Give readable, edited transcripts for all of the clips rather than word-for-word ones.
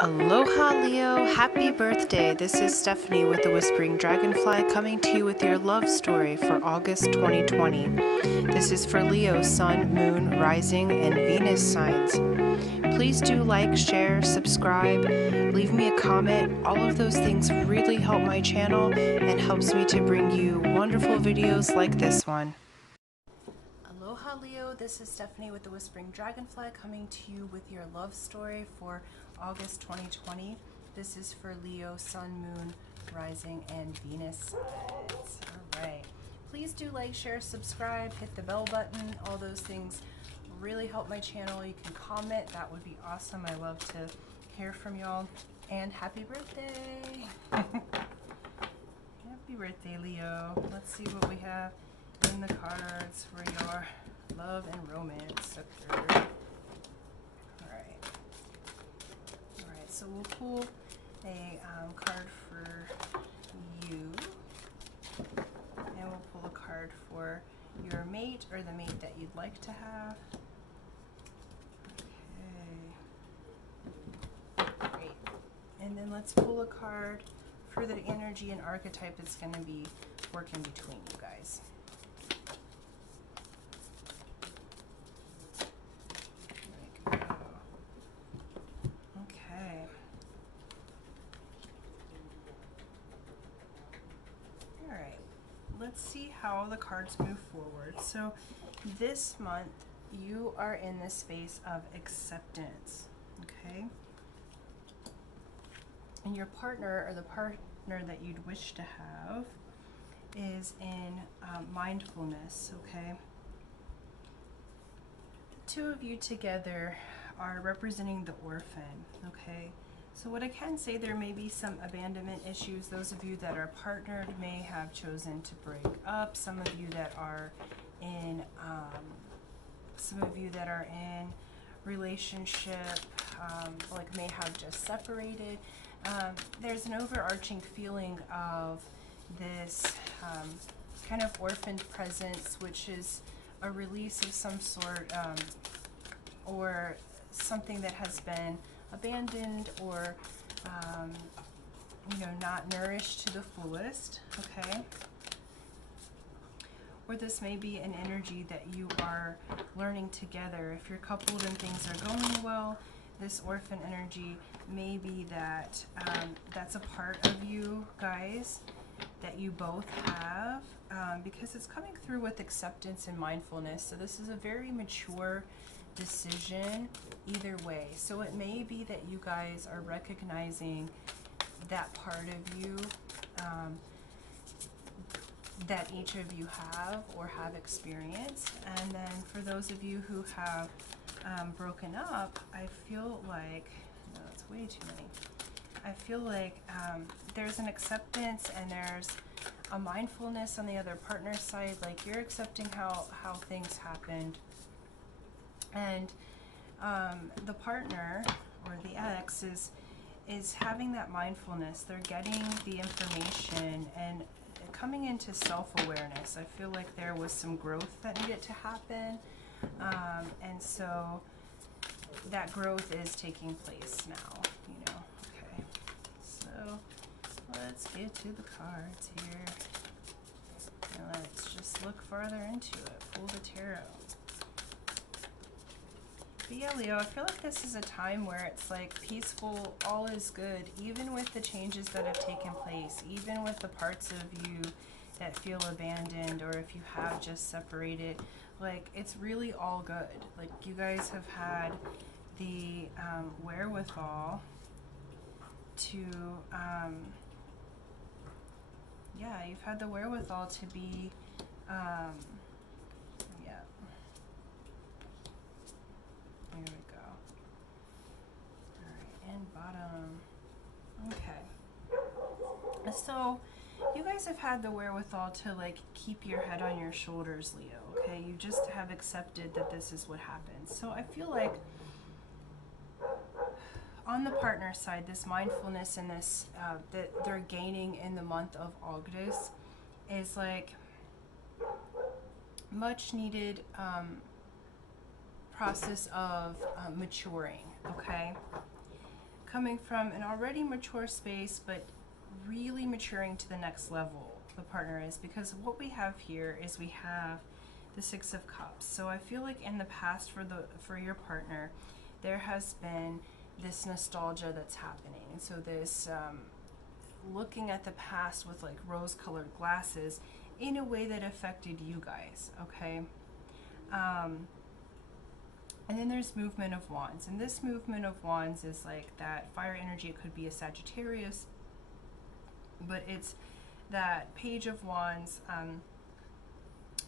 Aloha Leo, happy birthday. This is Stephanie with the Whispering Dragonfly coming to you with your love story for August 2020. This is for Leo, Sun, Moon, Rising, and Venus signs. Please do like, share, subscribe, leave me a comment. All of those things really help my channel and helps me to bring you wonderful videos like this one. Aloha Leo, this is Stephanie with the Whispering Dragonfly coming to you with your love story for August 2020. This is for Leo, Sun, Moon, Rising, and Venus signs. Alright. Please do like, share, subscribe, hit the bell button. All those things really help my channel. You can comment. That would be awesome. I love to hear from y'all. And happy birthday! Happy birthday, Leo. Let's see what we have in the cards for your love and romance occurred. Alright, so we'll pull a card for you, and we'll pull a card for your mate or the mate that you'd like to have. Okay, great. And then let's pull a card for the energy and archetype that's going to be working between you guys. Let's see how the cards move forward. So this month you are in the space of acceptance, okay? And your partner, or the partner that you'd wish to have, is in mindfulness, okay? The two of you together are representing the orphan, okay? So what I can say, there may be some abandonment issues. Those of you that are partnered may have chosen to break up. Some of you that are in, relationship, like may have just separated. There's an overarching feeling of this kind of orphaned presence, which is a release of some sort, or something that has been abandoned or not nourished to the fullest, okay? Or this may be an energy that you are learning together. If you're coupled and things are going well, this orphan energy may be that that's a part of you guys that you both have, because it's coming through with acceptance and mindfulness. So this is a very mature decision either way. So it may be that you guys are recognizing that part of you that each of you have or have experienced. And then for those of you who have broken up, I feel like, no, it's way too many. I feel like there's an acceptance and there's a mindfulness on the other partner's side. Like you're accepting how things happened. And the partner or the ex is having that mindfulness. They're getting the information and coming into self-awareness. I feel like there was some growth that needed to happen, and so that growth is taking place now, Okay, so let's get to the cards here, and let's just look farther into it. Pull the tarot. But yeah, Leo, I feel like this is a time where it's like peaceful, all is good, even with the changes that have taken place, even with the parts of you that feel abandoned, or if you have just separated, like it's really all good. Like you guys have had the wherewithal to, yeah, you've had the wherewithal to be, yeah. Here we go. Alright, and bottom. Okay. So, you guys have had the wherewithal to like keep your head on your shoulders, Leo, okay? You just have accepted that this is what happens. So I feel like on the partner side, this mindfulness and this that they're gaining in the month of August is like much needed process of maturing, okay? coming from an already mature space, but really maturing to the next level, the partner is, because what we have here is we have the Six of Cups. So I feel like in the past for your partner, there has been this nostalgia that's happening. And so this looking at the past with like rose-colored glasses in a way that affected you guys, okay? And then there's movement of wands, and this movement of wands is like that fire energy. It could be a Sagittarius, but it's that page of wands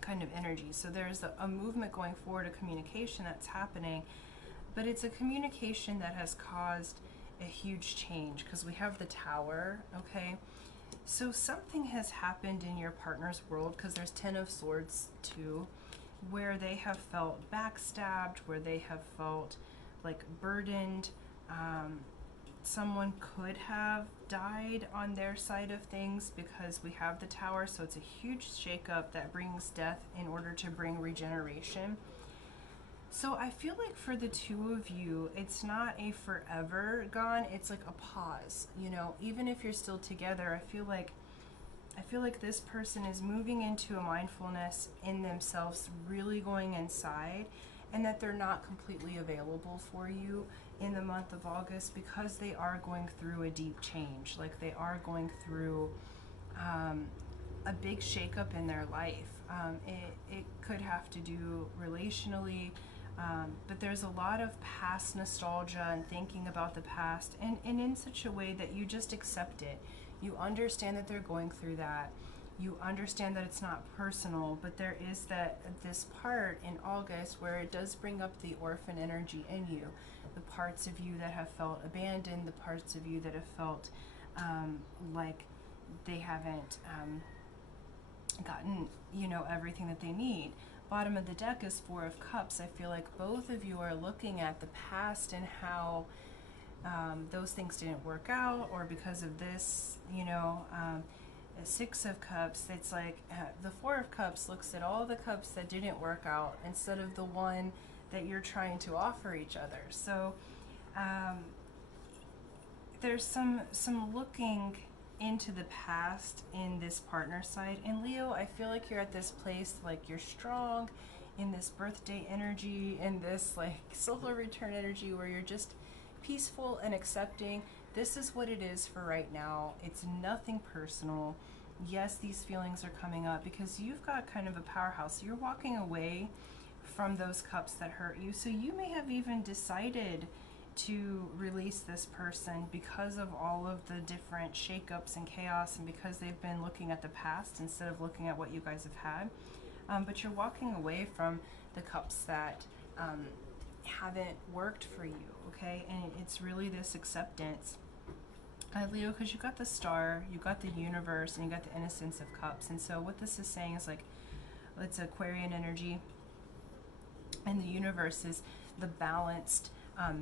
kind of energy. So there's a movement going forward, a communication that's happening, but it's a communication that has caused a huge change because we have the Tower, okay? So something has happened in your partner's world, because there's 10 of Swords too, where they have felt backstabbed, where they have felt like burdened. Someone could have died on their side of things because we have the Tower, so it's a huge shakeup that brings death in order to bring regeneration. So I feel like for the two of you, it's not a forever gone, it's like a pause. You know, even if you're still together, I feel like this person is moving into a mindfulness in themselves, really going inside, and that they're not completely available for you in the month of August because they are going through a deep change. Like they are going through a big shakeup in their life. It could have to do relationally, but there's a lot of past nostalgia and thinking about the past, and in such a way that you just accept it. You understand that they're going through that. You understand that it's not personal, but there is this part in August where it does bring up the orphan energy in you, the parts of you that have felt abandoned, the parts of you that have felt like they haven't gotten, you know, everything that they need. Bottom of the deck is Four of Cups. I feel like both of you are looking at the past and how those things didn't work out, or because of this, you know, the Six of Cups, it's like the Four of Cups looks at all the cups that didn't work out instead of the one that you're trying to offer each other. So there's some looking into the past in this partner side. And Leo, I feel like you're at this place, like you're strong in this birthday energy, in this like solar return energy, where you're just peaceful and accepting. This is what it is for right now. It's nothing personal. Yes, these feelings are coming up because you've got kind of a powerhouse. You're walking away from those cups that hurt you. So you may have even decided to release this person because of all of the different shakeups and chaos, and because they've been looking at the past instead of looking at what you guys have had. But you're walking away from the cups that haven't worked for you, okay? And it's really this acceptance, Leo, because you got the Star, you got the Universe, and you got the Innocence of Cups. And so what this is saying is like, it's Aquarian energy, and the Universe is the balanced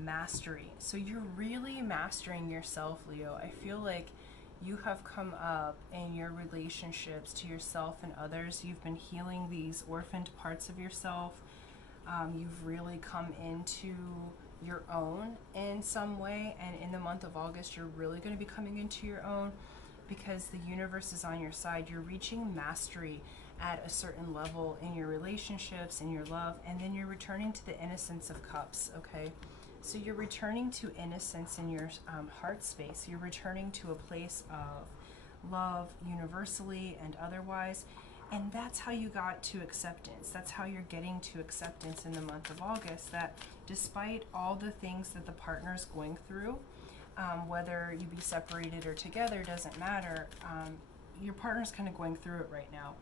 mastery. So you're really mastering yourself, Leo. I feel like you have come up in your relationships to yourself and others. You've been healing these orphaned parts of yourself. You've really come into your own in some way, and in the month of August you're really going to be coming into your own because the Universe is on your side. You're reaching mastery at a certain level in your relationships, in your love, and then you're returning to the Innocence of Cups, okay? So you're returning to innocence in your heart space. You're returning to a place of love universally and otherwise. And that's how you got to acceptance. That's how you're getting to acceptance in the month of August, that despite all the things that the partner's going through, whether you be separated or together, doesn't matter, your partner's kind of going through it right now.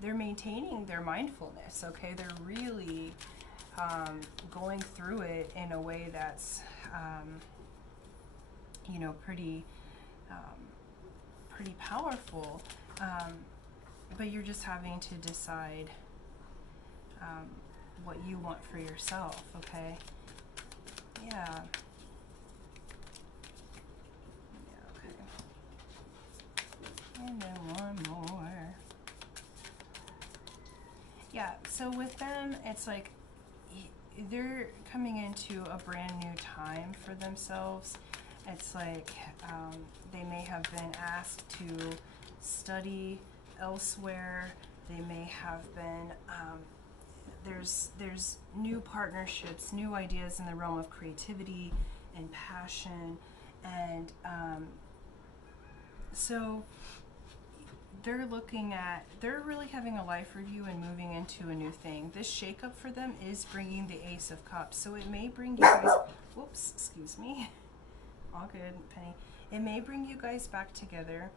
They're maintaining their mindfulness, okay? They're really going through it in a way that's, you know, pretty powerful. But you're just having to decide what you want for yourself, okay? Yeah. Yeah, okay. And then one more. Yeah, so with them, it's like they're coming into a brand new time for themselves. It's like they may have been asked to study elsewhere. They may have been, there's new partnerships, new ideas in the realm of creativity and passion. And so they're really having a life review and moving into a new thing. This shakeup for them is bringing the Ace of Cups. So it may bring you guys, whoops, excuse me. All good, Penny. It may bring you guys back together.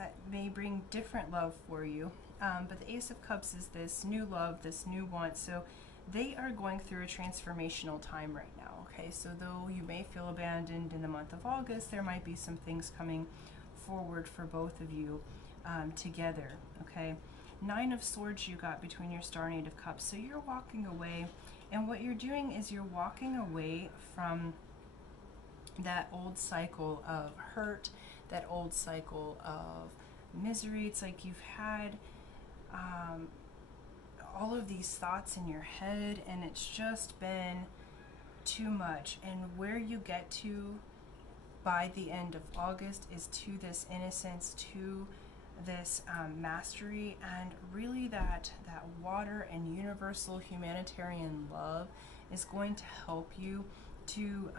It may bring different love for you. But the Ace of Cups is this new love, this new want. So they are going through a transformational time right now. Okay, so though you may feel abandoned in the month of August, there might be some things coming forward for both of you together. Okay, 9 of Swords you got between your Star and 8 of Cups. So you're walking away, and what you're doing is you're walking away from that old cycle of hurt, that old cycle of misery. It's like you've had all of these thoughts in your head, and it's just been too much. And where you get to by the end of August is to this innocence, to this mastery, and really that water and universal humanitarian love is going to help you to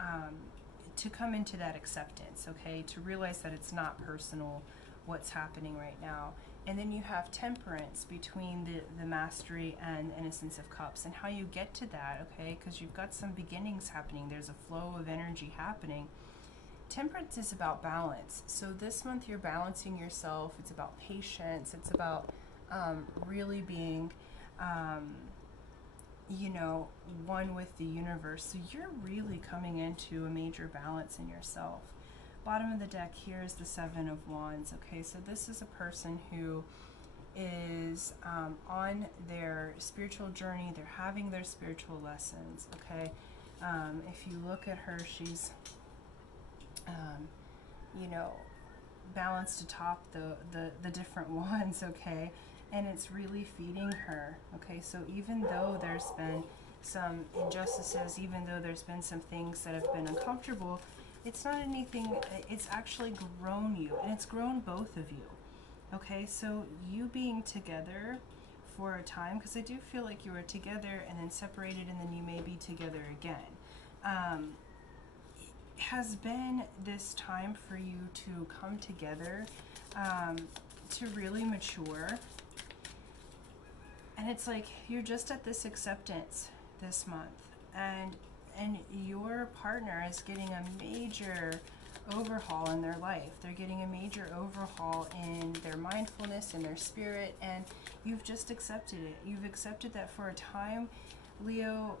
come into that acceptance, okay? To realize that it's not personal what's happening right now. And then you have Temperance between the mastery and innocence of cups, and how you get to that, okay? Because you've got some beginnings happening. There's a flow of energy happening. Temperance is about balance. So this month you're balancing yourself. It's about patience. It's about really being, you know, one with the universe. So you're really coming into a major balance in yourself. Bottom of the deck here is the 7 of Wands. Okay, so this is a person who is on their spiritual journey. They're having their spiritual lessons. Okay, if you look at her, she's you know, balanced atop the different wands, okay? And it's really feeding her, okay? So even though there's been some injustices, even though there's been some things that have been uncomfortable, it's not anything, it's actually grown you, and it's grown both of you, okay? So you being together for a time, because I do feel like you were together and then separated, and then you may be together again. Has been this time for you to come together, to really mature. And it's like you're just at this acceptance this month, and your partner is getting a major overhaul in their life. They're getting a major overhaul in their mindfulness, in their spirit, and you've just accepted it. You've accepted that for a time, Leo.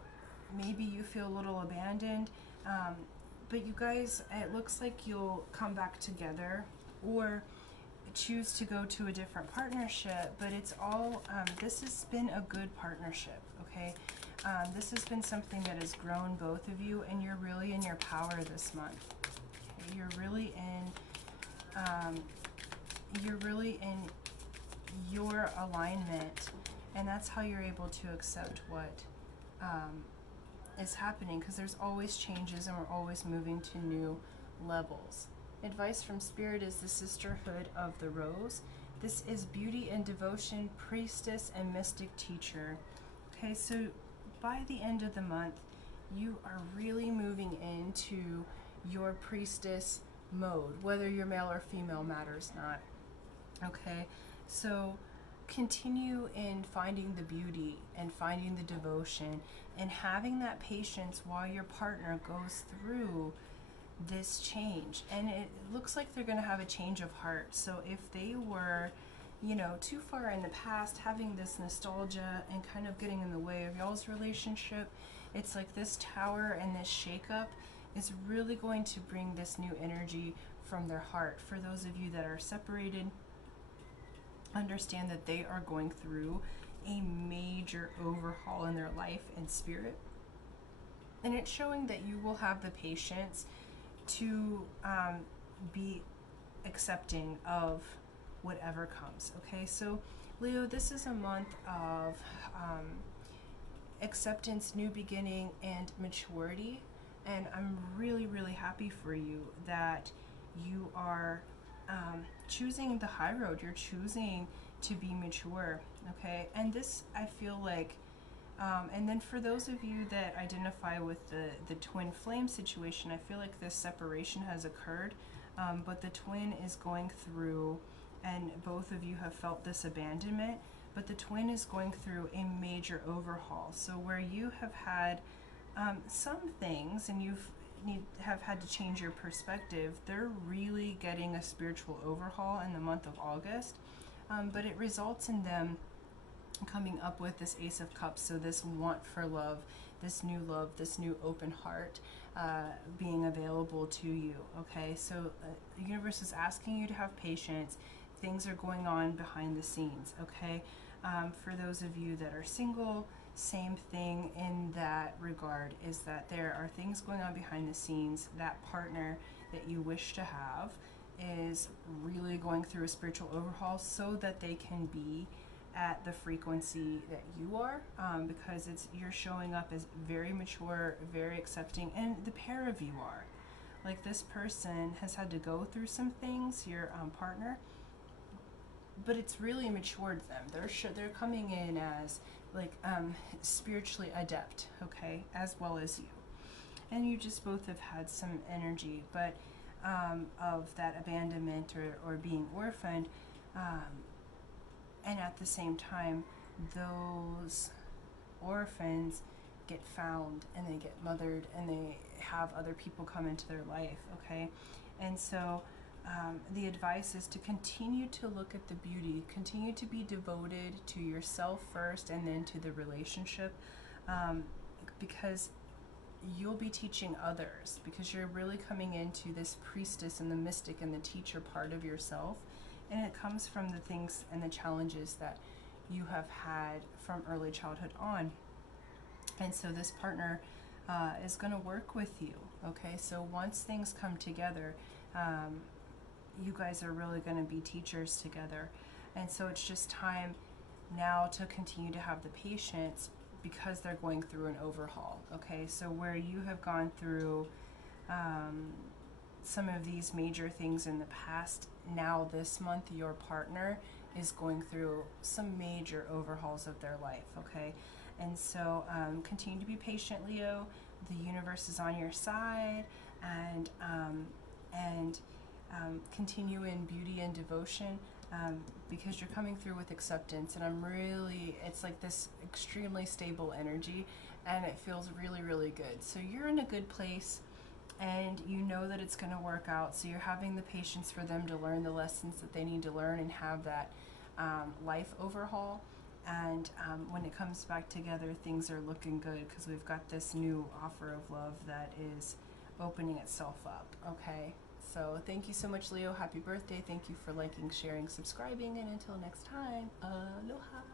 Maybe you feel a little abandoned. But you guys, it looks like you'll come back together or choose to go to a different partnership, but it's all, this has been a good partnership, okay? This has been something that has grown both of you, and you're really in your power this month. Okay? You're really in your alignment, and that's how you're able to accept what is happening, because there's always changes and we're always moving to new levels. Advice from Spirit is the Sisterhood of the Rose. This is beauty and devotion, priestess and mystic teacher. Okay, so by the end of the month, you are really moving into your priestess mode, whether you're male or female matters not. Okay, so continue in finding the beauty and finding the devotion and having that patience while your partner goes through this change. And it looks like they're going to have a change of heart. So if they were, you know, too far in the past, having this nostalgia and kind of getting in the way of y'all's relationship, it's like this tower and this shakeup is really going to bring this new energy from their heart. For those of you that are separated, understand that they are going through a major overhaul in their life and spirit, and it's showing that you will have the patience to be accepting of whatever comes. Okay, so Leo, this is a month of acceptance, new beginning, and maturity. And I'm really, really happy for you that you are choosing the high road. You're choosing to be mature, okay? And this, I feel like, and then for those of you that identify with the twin flame situation, I feel like this separation has occurred, but the twin is going through, and both of you have felt this abandonment, but the twin is going through a major overhaul. So where you have had some things and have had to change your perspective, they're really getting a spiritual overhaul in the month of August, but it results in them coming up with this Ace of Cups, so this want for love, this new open heart being available to you, okay? So the universe is asking you to have patience. Things are going on behind the scenes, okay? For those of you that are single, same thing in that regard, is that there are things going on behind the scenes. That partner that you wish to have is really going through a spiritual overhaul so that they can be at the frequency that you are, because you're showing up as very mature, very accepting, and the pair of you are. Like, this person has had to go through some things, your partner, but it's really matured them. They're coming in as like spiritually adept, okay, as well as you. And you just both have had some energy, but of that abandonment or being orphaned, and at the same time, those orphans get found and they get mothered and they have other people come into their life, okay? And so the advice is to continue to look at the beauty, continue to be devoted to yourself first and then to the relationship, because you'll be teaching others, because you're really coming into this priestess and the mystic and the teacher part of yourself, and it comes from the things and the challenges that you have had from early childhood on. And so this partner is going to work with you, okay? So once things come together, you guys are really going to be teachers together. And so it's just time now to continue to have the patience, because they're going through an overhaul, okay? So where you have gone through some of these major things in the past, now this month your partner is going through some major overhauls of their life, okay? And so continue to be patient, Leo. The universe is on your side, and continue in beauty and devotion, because you're coming through with acceptance, and it's like this extremely stable energy, and it feels really, really good. So you're in a good place, and you know that it's going to work out, so you're having the patience for them to learn the lessons that they need to learn and have that life overhaul. And when it comes back together, things are looking good, because we've got this new offer of love that is opening itself up, okay? So thank you so much, Leo. Happy birthday. Thank you for liking, sharing, subscribing, and until next time, aloha.